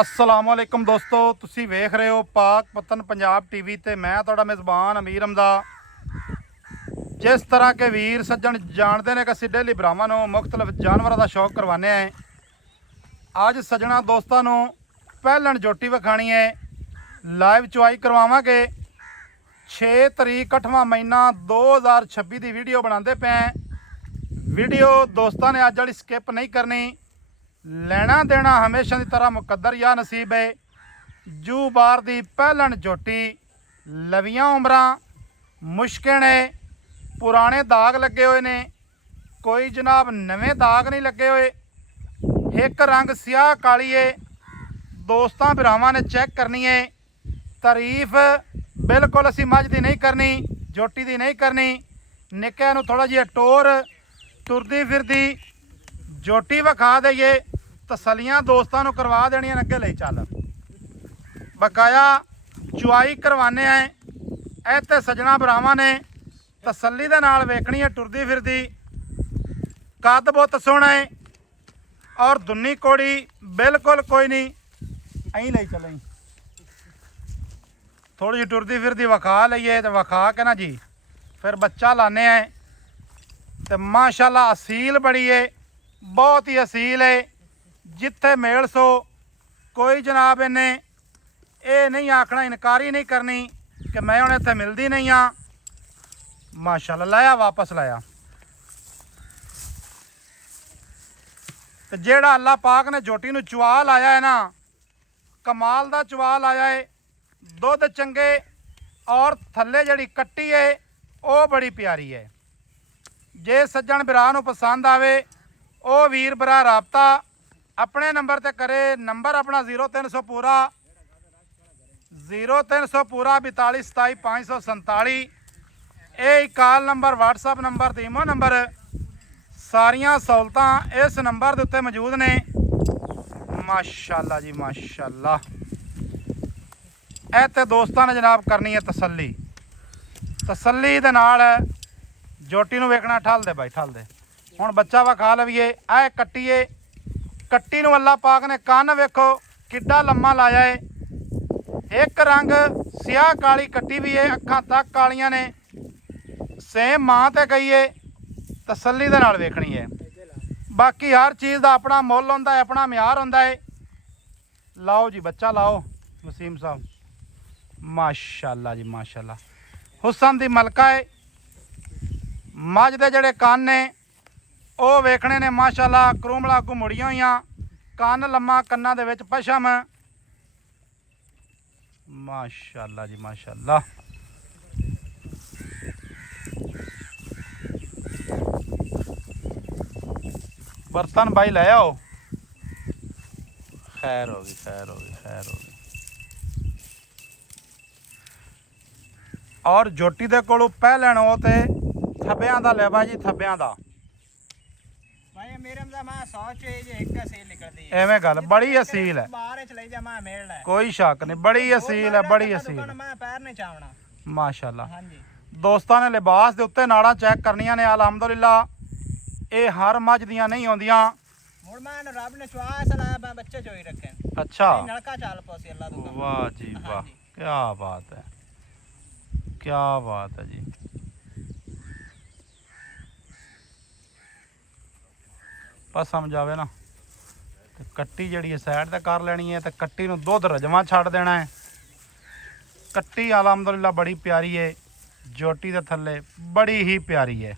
अस्सलामुअलैकुम दोस्तों, तुसी वेख रहे हो पाक पतन पंजाब टीवी ते मैं तुहाडा मेज़बान अमीर हमदा। जिस तरह के वीर सज्जन जानते ने कि असीं डेली भरावां नूं मुख्तलिफ जानवरों का शौक करवाने हैं। अज सज्जना दोस्तों नूं पहलन जोटी विखाणी है, लाइव चुआई करवावांगे। 6 तरीक 8वां महीना 2026 की वीडियो बनाते पे हैं। वीडियो दोस्तों ने अज वाली स्किप नहीं करनी। लेना देना हमेशा की तरह मुकद्दर या नसीब है। जू बार दी पहलन जोटी, लवियां उमरां, मुश्किल है, पुराने दाग लगे हुए ने, कोई जनाब नवे दाग नहीं लगे हुए। एक रंग स्याह काली है। दोस्तों भरावां ने चैक करनी है। तारीफ बिल्कुल असी मझ दी नहीं करनी, जोटी दी नहीं करनी। निक्के नूं थोड़ा जिहा टोर तुरदी फिरदी जोटी विखा दईए, तसलियां दोस्तों नूं करवा देनियां। अगे ले चल बकाया चुआई करवाने हैं। इत्थे सज्जना भरावां ने तसली दे नाल वेखनी है, टुरदी फिरदी। कद बहुत सोहना है और दुन्नी कोड़ी बिल्कुल कोई नहीं। अं ले चल, थोड़ी जी टुरदी फिरदी विखा लईए तो विखा के ना जी फिर बच्चा लाने हैं। तो माशाल्लाह असील बड़ी है, बहुत ही असील है। जिथे मेल सो कोई जनाब इन्हें ये नहीं आखना, इनकारी नहीं करनी कि मैं हूँ इत्थे मिलती नहीं हाँ। माशाल्लाह लाया, वापस लाया। तो जेड़ा अल्लाह पाक ने जोटी नूं चुआ लाया है ना, कमाल दा चुआ लाया है। दुध चंगे और थल्ले जड़ी कट्टी है वो बड़ी प्यारी है। जे सज्जन भरा नूं पसंद आवे ओ वीर भरा राबता अपने नंबर ते करे। नंबर अपना 0300 पूरा 0300 पूरा 42 27 547। ये call number, WhatsApp number, imo number, सारियां सहूलतां इस नंबर के उत्ते मौजूद ने। माशाल्लाह जी माशाल्लाह। इत्थे दोस्तों ने जनाब करनी है तसल्ली। तसल्ली दे नाल जोटी नूं वेखना। ठल दे भाई, ठल दे। हुण बच्चा विखा लवीए। ऐ कट्टीए, कट्टी नूं अल्लाह पाक ने कन्न वेखो किड्डा लम्मा लाया है। एक रंग स्याह काली कट्टी भी है, अखां तक कालियां ने। सेम मां ते गई है। तसल्ली दे नाल वेखनी है। बाकी हर चीज़ का अपना मुल होंदा है, अपना म्यार होंदा है। लाओ जी बच्चा लाओ वसीम साहब। माशाल्लाह जी माशाल्लाह। हुसन दी मलका है। मझ दे जड़े कन्न ने वो वेखने ने माशाल्लाह। करूमला अगू मुड़िया हुई, कन्न लम्मा, कन्ना दे विच पशम। माशाल्लाह जी माशाल्लाह। बर्तन भाई ले आओ। खैर होगी, खैर होगी, खैर होगी। और जोटी दे कोलों पहलण वो ते थब्बियां दा लेवा जी, थब्बियां दा। एवें गल बड़ी असील है, कोई शक नहीं। बड़ी असील है, बड़ी असील। माशाल्लाह। दोस्तों ने लिबास के उत्ते नाड़ा चैक करनियां ने। अलहमदुलिल्लाह ये हर मझ दियां नहीं आउंदियां। अच्छा, वाह जी वाह, क्या बात है, क्या बात है जी। बस समझ आवे ना तो कट्टी जड़ी साइड ते कर लेनी है। तो कट्टी नूं दुध रजवा छड्ड देना है। कट्टी अलहमदुलिल्लाह बड़ी प्यारी है। जोटी दे थल्ले बड़ी ही प्यारी है।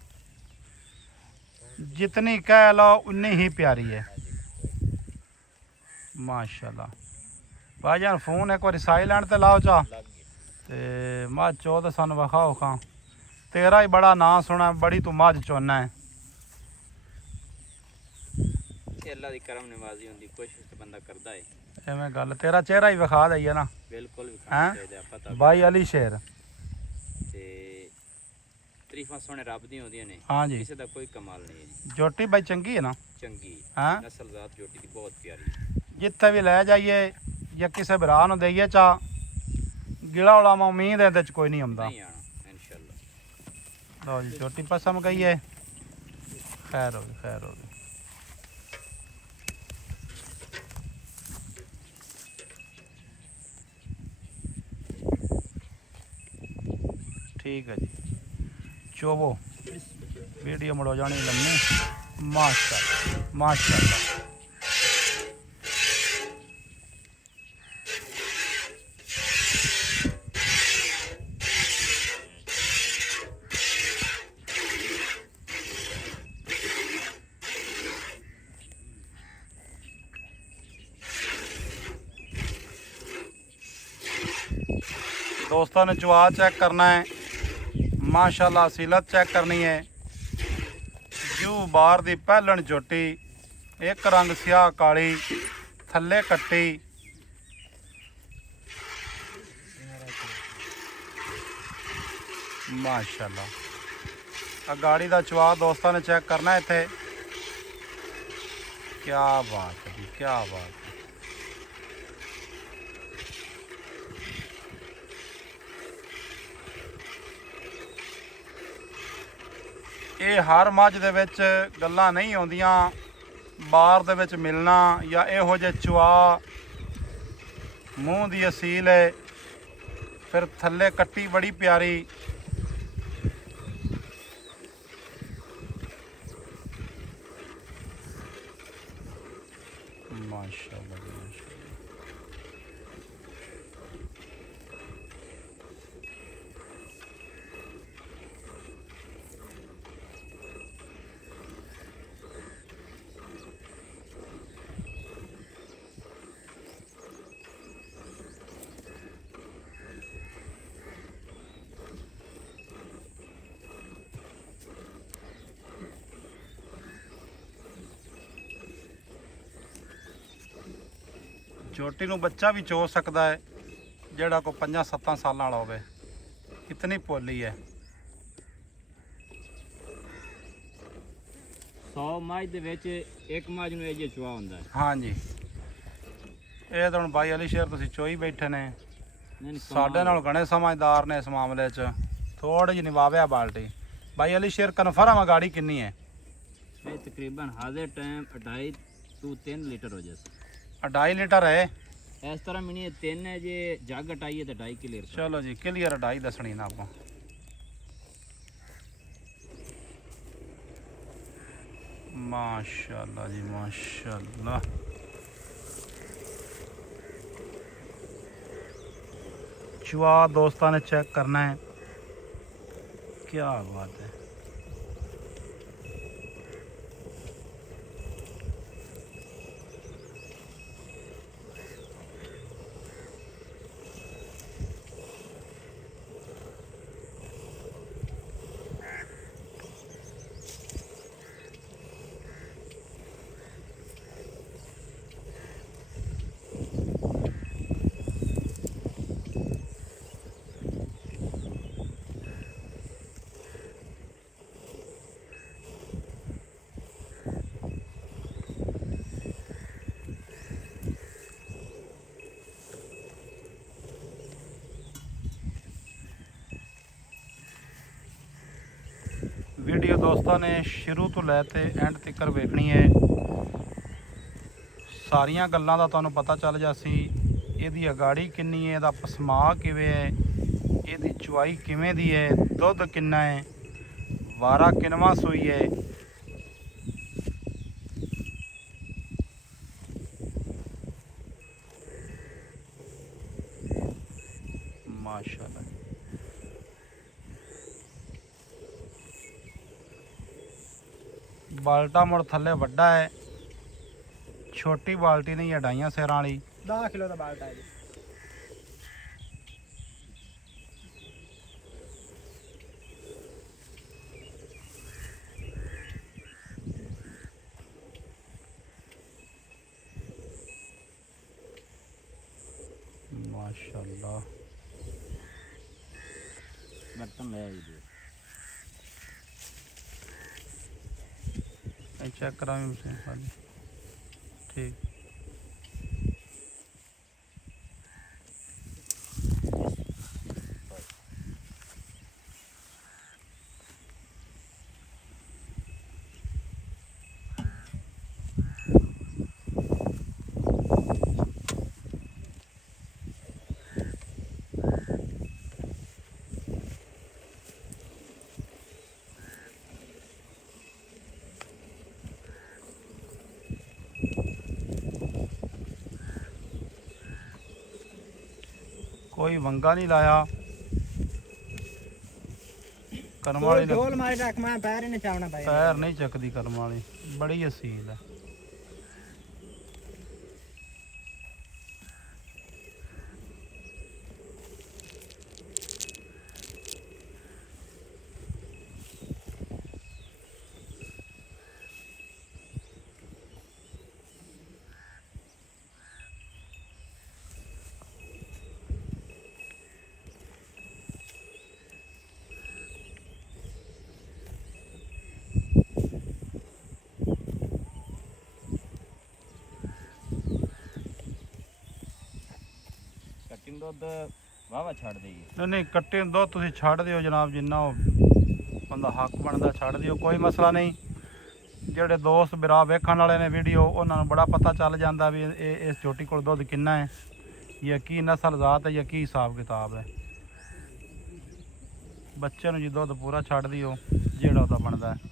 जितनी कह लो उन्नी ही प्यारी है। माशाल्लाह। भाईजान फोन एक बार साइलेंट ते लाओ चा ते मझ चो तो सानू विखाओ खां। तेरा ही बड़ा नां सुना, बड़ी तू मझ चोना है। अल्लाह दी करम नवाजी हुंदी, कोशिश तो बंदा करदा है। एवें गल, तेरा चेहरा ही विखा दईए ना। बिल्कुल विखाना चाहिदा, पता भाई अली शेर ते तरीफां सोने रब दी होंदियां ने। हाँ जी, किसी दा कोई कमाल नहीं है जी। जोटी भाई चंगी है ना, चंगी हाँ। नस्लजात जोटी दी बहुत प्यारी है। जिथे भी ले जाइए या किसी भरा नूं देइए चा, गिला उला मैं उम्मीद है इहदे च कोई नहीं आउंदा। नहीं आना इंशाअल्लाह। लो जी जोटी पसम गई है। खैर होगी, खैर होगी। ठीक है जी। चोवो वीडियो मुड़ो जानी लम्बी। माशाल्लाह माशाल्लाह। दोस्तों ने चवा चेक करना है, माशाल्लाह सीलत चेक करनी है। जू बार दी पहलन चोटी, एक रंग स्याह काली, थल्ले कट्टी। माशाल्लाह गाड़ी का चवा दोस्तों ने चेक करना है इत्थे। क्या बात है जी, क्या बात है। ਇਹ ਹਰ ਮੱਝ ਦੇ ਵਿੱਚ ਗੱਲਾਂ ਨਹੀਂ ਆਉਂਦੀਆਂ, ਬਾਰ ਦੇ ਵਿੱਚ ਮਿਲਣਾ ਜਾਂ ਇਹੋ ਜਿਹੇ ਚਵਾ ਮੂੰਹ ਦੀ ਅਸੀਲ ਹੈ, ਫਿਰ ਥੱਲੇ ਕੱਟੀ ਬੜੀ ਪਿਆਰੀ। ਮਾਸ਼ਾਅੱਲਾ ਜੀ ਮਾਸ਼ਾਅੱਲਾ। चोटी ਨੂੰ ਬੱਚਾ ਵੀ ਚੋ ਸਕਦਾ ਹੈ ਜਿਹੜਾ ਕੋ 5-7 ਸਾਲਾਂ ਵਾਲਾ ਹੋਵੇ। ਇਤਨੀ ਪੋਲੀ ਹੈ। 100 ਮੱਝ ਦੇ ਵਿੱਚ ਇੱਕ ਮੱਝ ਨੂੰ ਇਹ ਜੇ ਚਵਾ ਹੁੰਦਾ ਹੈ। ਹਾਂਜੀ ਇਹ ਤਾਂ ਹੁਣ ਬਾਈ ਅਲੀ ਸ਼ੇਰ ਤੁਸੀਂ ਚੋਈ ਬੈਠੇ ਨੇ, ਸਾਡੇ ਨਾਲ ਘਣੇ ਸਮਝਦਾਰ ਨੇ ਇਸ ਮਾਮਲੇ 'ਚ। ਥੋੜੀ ਜਿਹੀ ਨਿਵਾਵਿਆ ਬਾਲਟੀ। ਬਾਈ ਅਲੀ ਸ਼ੇਰ ਕਨਫਰਮ ਆ ਗਾੜੀ ਕਿੰਨੀ ਹੈ? ਇਹ ਤਕਰੀਬਨ ਹਾਜ਼ਰ ਟਾਈਮ 2.5 ਤੋਂ 3 ਲੀਟਰ ਹੋ ਜਾਏ। 2.5 ਲੀਟਰ ਹੈ ਇਸ ਤਰ੍ਹਾਂ ਮਿਣੀ 3 ਹੈ ਜੇ ਜੱਗ ਹਟਾਈਏ ਤਾਂ 2.5 ਕਲੀਅਰ। ਚਲੋ ਜੀ ਕਲੀਅਰ 2.5 ਦੱਸਣੀ ਨਾ ਆਪਾਂ। माशाल्लाह जी माशाल्लाह। चुआ दोस्तों ने चेक करना है, क्या बात है। वीडियो दोस्तों ने शुरू तो लैते एंड तक वेखनी है। सारिया गल्लां दा तुहानूं पता चल जासी। इहदी अगाड़ी किन्नी है, इहदा पसमा किवें है, इहदी चुआई किवें दी है, दुध किन्ना है, वारा किनवा सूई है। माशाल्लाह बाल्टा मुड़ थले वड्डा है, छोटी बाल्टी नहीं है, ढाइयां सिरां वाली। 10 किलो का बाल्टा है जी। माशाल्लाह बर्तन ले आई चेक करा खाली ठीक। ਕੋਈ ਵੰਗਾ ਨਹੀਂ ਲਾਇਆ। ਕਰਮ ਵਾਲੀ ਨੇ ਢੋਲ ਮਾਰੇ ਰੱਖ ਮੈਂ ਪੈਰ ਹੀ ਨਚਾਉਣਾ ਭਾਈ। ਪੈਰ ਨਹੀਂ ਚੱਕਦੀ ਕਰਮ ਵਾਲੀ, ਬੜੀ ਅਸੀਲ ਹੈ। ਕਟਿੰਗ ਦੁੱਧ ਵਾਵਾ ਛੱਡ ਦੇਈਏ। ਨਹੀਂ ਨਹੀਂ, ਕੱਟੇ ਨੂੰ ਦੁੱਧ ਤੁਸੀਂ ਛੱਡ ਦਿਓ ਜਨਾਬ, ਜਿੰਨਾ ਉਹ ਬੰਦਾ ਹੱਕ ਬਣਦਾ ਛੱਡ ਦਿਓ, ਕੋਈ ਮਸਲਾ ਨਹੀਂ। ਜਿਹੜੇ ਦੋਸਤ ਬਿਰਾ ਵੇਖਣ ਵਾਲੇ ਨੇ ਵੀਡੀਓ, ਉਹਨਾਂ ਨੂੰ ਬੜਾ ਪਤਾ ਚੱਲ ਜਾਂਦਾ ਵੀ ਇਹ ਇਸ ਝੋਟੀ ਕੋਲ ਦੁੱਧ ਕਿੰਨਾ ਹੈ, ਜਾਂ ਕੀ ਨਸਲ ਜ਼ਾਤ ਹੈ, ਜਾਂ ਕੀ ਹਿਸਾਬ ਕਿਤਾਬ ਹੈ। ਬੱਚੇ ਨੂੰ ਜੀ ਦੁੱਧ ਪੂਰਾ ਛੱਡ ਦਿਓ ਜਿਹੜਾ ਉਹਦਾ ਬਣਦਾ ਹੈ।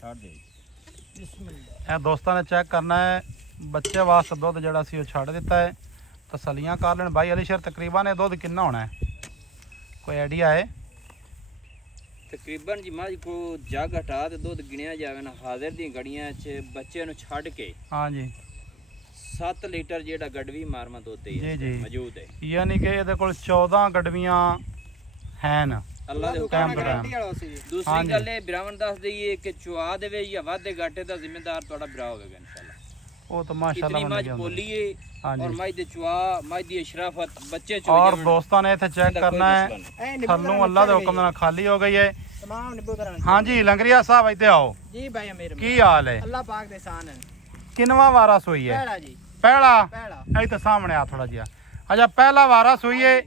ਛੱਡ ਦੇ। ਇਹ ਦੋਸਤਾਂ ਨੇ ਚੈੱਕ ਕਰਨਾ ਹੈ, ਬੱਚੇ ਵਾਸਤੇ ਦੁੱਧ ਜਿਹੜਾ ਸੀ ਉਹ ਛੱਡ ਦਿੱਤਾ ਹੈ। ਤਸੱਲੀਆਂ ਕਰ ਲੈਣ। ਬਾਈ ਅਲੀਸ਼ਰ ਤਕਰੀਬਨ ਇਹ ਦੁੱਧ ਕਿੰਨਾ ਹੋਣਾ ਹੈ, ਕੋਈ ਆਈਡੀਆ ਹੈ? ਤਕਰੀਬਨ ਜੀ ਮੱਝ ਕੋ ਜੱਗ ਹਟਾ ਤੇ ਦੁੱਧ ਗਿਣਿਆ ਜਾਵੇ ਨਾ, ਹਾਜ਼ਰ ਦੀਆਂ ਗੜੀਆਂ 'ਚ ਬੱਚੇ ਨੂੰ ਛੱਡ ਕੇ ਹਾਂਜੀ 7 ਲੀਟਰ ਜਿਹੜਾ ਗੜਵੀ ਮਾਰਮਾ ਦੁੱਧ ਹੀ ਜੀ, ਜੀ। ਮੌਜੂਦ ਹੈ। ਯਾਨੀ ਕਿ ਇਹਦੇ ਕੋਲ 14 ਗੜਵੀਆਂ ਹਨ। ਅੱਲਾ ਦੇ ਟਾਈਮ ਹੁਕਮ ਤੋਂ ਨਾਲ। ਟਾਈਮ। ਵਾਲਾ ਸੀ ਜੀ। ਦੂਸਰੀ ਹਾਂਜੀ। ਗੱਲ ਇਹ ਬਿਰਾਵਨ ਦੱਸ ਦਈਏ ਕਿ ਚੁਆ ਦੇਵੇ ਜਾਂ ਵਾਧੇ ਘਾਟੇ ਦਾ ਜ਼ਿੰਮੇਦਾਰ ਤੁਹਾਡਾ ਬਿਰਾ ਹੋਵੇਗਾ ਇਨਸ਼ਾਅੱਲਾ। ਉਹ ਤਾਂ ਮਾਸ਼ਾਅੱਲਾ ਇਤਨੀ ਮੱਝ ਬੋਲੀ ਹੈ ਹਾਂਜੀ। ਔਰ ਮੱਝ ਦੇ ਚੁਆ, ਮੱਝ ਦੀ ਇਸ਼ਰਾਫਤ, ਬੱਚੇ ਔਰ ਚੋਈ ਦੋਸਤਾਂ ਨੇ ਇੱਥੇ ਚੈੱਕ ਕਰਨਾ ਹੈ, ਐ ਨਿੰਬੂ ਥੱਲੋਂ ਅੱਲਾ ਦੇ ਹੁਕਮ ਨਾਲ ਖਾਲੀ ਹੋ ਗਈ ਹੈ। तमाम निंबू तरह ਹਾਂਜੀ ਲੰਗਰੀਆ ਸਾਹਿਬ ਇੱਥੇ ਆਓ। जी भाई मेरे ਕੀ ਹਾਲ ਹੈ? अल्लाह पाक दे शान है। ਕਿੰਨਵਾਂ ਵਾਰਾ ਸੂਈ ਹੈ? पहला जी ਪਹਿਲਾ। पहला ਇੱਥੇ ਸਾਹਮਣੇ ਆ ਥੋੜਾ ਜਿਹਾ। ਅੱਛਾ ਪਹਿਲਾ ਵਾਰਾ ਸੂਈ ਹੈ,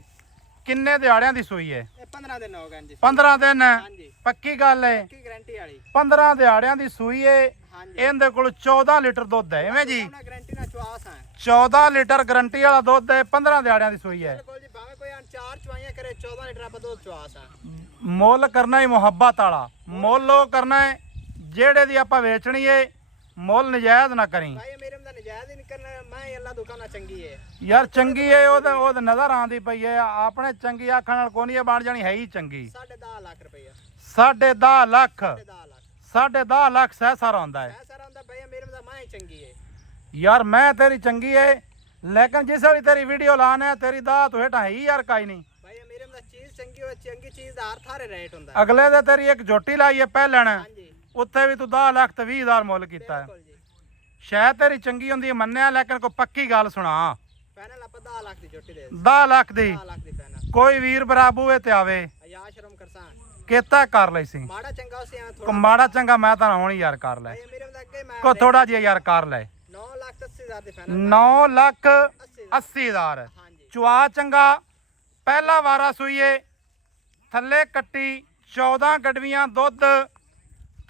ਕਿੰਨੇ ਦਿਹਾੜਿਆਂ ਦੀ ਸੂਈ ਹੈ? ये 15 दिन हो गए जी। 15 ਦਿਨ। हां जी ਪੱਕੀ ਗੱਲ ਹੈ? की गारंटी वाली। 15 ਦਿਹਾੜਿਆਂ ਦੀ ਸੂਈ ਹੈ। हां जी ਇਹਦੇ ਕੋਲ 14 ਲੀਟਰ ਦੁੱਧ ਹੈ, ਐਵੇਂ ਜੀ? ना गारंटी ना चुआस है 14 ਲੀਟਰ ਗਰੰਟੀ ਵਾਲਾ ਦੁੱਧ ਹੈ, 15 ਦਿਹਾੜਿਆਂ ਦੀ ਸੂਈ ਹੈ। बिल्कुल जी। भावे कोई 4 चुआइयां करे 14 लीटर आप दूध चुआस है। ਮੁੱਲ ਕਰਨਾ ਹੀ ਮੁਹੱਬਤ ਵਾਲਾ ਮੁੱਲ ਉਹ ਕਰਨਾ ਹੈ ਜਿਹੜੇ ਦੀ ਆਪਾਂ ਵੇਚਣੀ ਏ, ਮੁੱਲ ਨਜਾਇਜ਼ ਨਾ ਕਰੀ। भाई मेरे में नजायज ही नहीं करना, मैं अल्लाह दुकाना चंगी है। ਯਾਰ ਚੰਗੀ ਏ, ਉਹ ਨਜ਼ਰ ਆਉਂਦੀ ਪਈ ਏ। ਆਪਣੇ ਚੰਗੀ ਆਖਣ ਨਾਲ ਕੋਈ ਨਹੀਂ ਬਣ ਜਾਣੀ, ਹੈ ਹੀ ਚੰਗੀ। 10.5 लाख रुपया। 10.5 ਲੱਖ। 10.5 लाख 10.5 ਲੱਖ ਸਹਿ ਹੁੰਦਾ ਹੈ। ऐसा रहता भैया मेरे में मैं ही चंगी है। ਯਾਰ ਮੈਂ ਤੇਰੀ ਚੰਗੀ ਏ, ਲੇਕਿਨ ਜਿਸ ਵਾਲੀ ਤੇਰੀ ਵੀਡੀਓ ਲਾਣੇ ਤੇਰੀ ਦਾ ਤੂੰ ਹੇਠਾਂ ਹੈ ਹੀ ਯਾਰ ਕਾਈ ਨਹੀਂ। भैया मेरे में चीज चंगी हो, चंगी चीज दा हर थारे रेट होता है। ਅਗਲੇ ਦੇ ਤੇਰੀ ਇੱਕ ਝੋਟੀ ਲਾਈ ਏ ਪਹਿਲਣ, हां जी ਉੱਥੇ ਵੀ ਤੂੰ 10 ਲੱਖ ਤੇ 20,000 ਮੁੱਲ ਕੀਤਾ ਹੈ। बिल्कुल जी। ਸ਼ਾਇਦ ਤੇਰੀ ਚੰਗੀ ਹੁੰਦੀ ਹੈ ਮੰਨਿਆ, ਲੇਕਿਨ ਕੋਈ ਪੱਕੀ ਗੱਲ ਸੁਣਾ। फाइनल आप 10 लाख दी जोटी दे। 10 ਲੱਖ ਦੀ 10 लाख दी फाइनल। ਕੋਈ ਵੀਰ ਬਰਾਬੂਏ ਤੇ ਆਵੇ या शर्म करसान ਕੀਤਾ कर ਲਈ ਸੀ। माड़ा चंगा उसे यहाँ ਕੋ थोड़ा ਮਾੜਾ ਚੰਗਾ ਮੈਂ ਤਾਂ ਹੁਣ ਯਾਰ ਕਰ ਲੈ, भैया मेरे में लग गए मैं ਕੋ ਥੋੜਾ ਜਿਹਾ ਯਾਰ ਕਰ ਲੈ। 9 लाख 80,000 दी फाइनल। 9 ਲੱਖ 80,000 80,000। हां जी ਚੁਆ ਚੰਗਾ, ਪਹਿਲਾ ਵਾਰਾ ਸੂਈਏ, ਥੱਲੇ ਕੱਟੀ, 14 ਗੜਵੀਆਂ ਦੁੱਧ,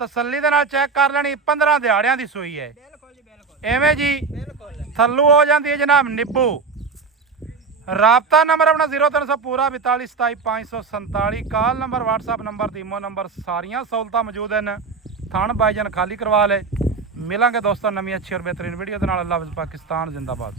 ਤਸੱਲੀ ਦੇ ਨਾਲ ਚੈੱਕ ਕਰ ਲੈਣੀ। 15 ਦਿਹਾੜਿਆਂ ਦੀ ਸੂਈ ਹੈ, बिल्कुल जी बिल्कुल ਐਵੇਂ ਜੀ बिल्कुल। ਥੱਲੂ ਹੋ ਜਾਂਦੀ ਹੈ ਜਨਾਬ ਨਿੱਬੂ। ਰਾਬਤਾ ਨੰਬਰ ਆਪਣਾ 0300 ਪੂਰਾ 42 27 547। Call number, WhatsApp number, imo number, ਸਾਰੀਆਂ ਸਹੂਲਤਾਂ ਮੌਜੂਦ ਹਨ। ਥਣ ਬਾਈਜਨ ਖਾਲੀ ਕਰਵਾ ਲੈ। ਮਿਲਾਂਗੇ ਦੋਸਤਾਂ ਨਵੀਂ ਅੱਛੀ ਔਰ ਬਿਹਤਰੀਨ ਵੀਡੀਓ ਦੇ ਨਾਲ। ਅੱਲਾਹ ਹਾਫਿਜ਼, ਪਾਕਿਸਤਾਨ ਜ਼ਿੰਦਾਬਾਦ।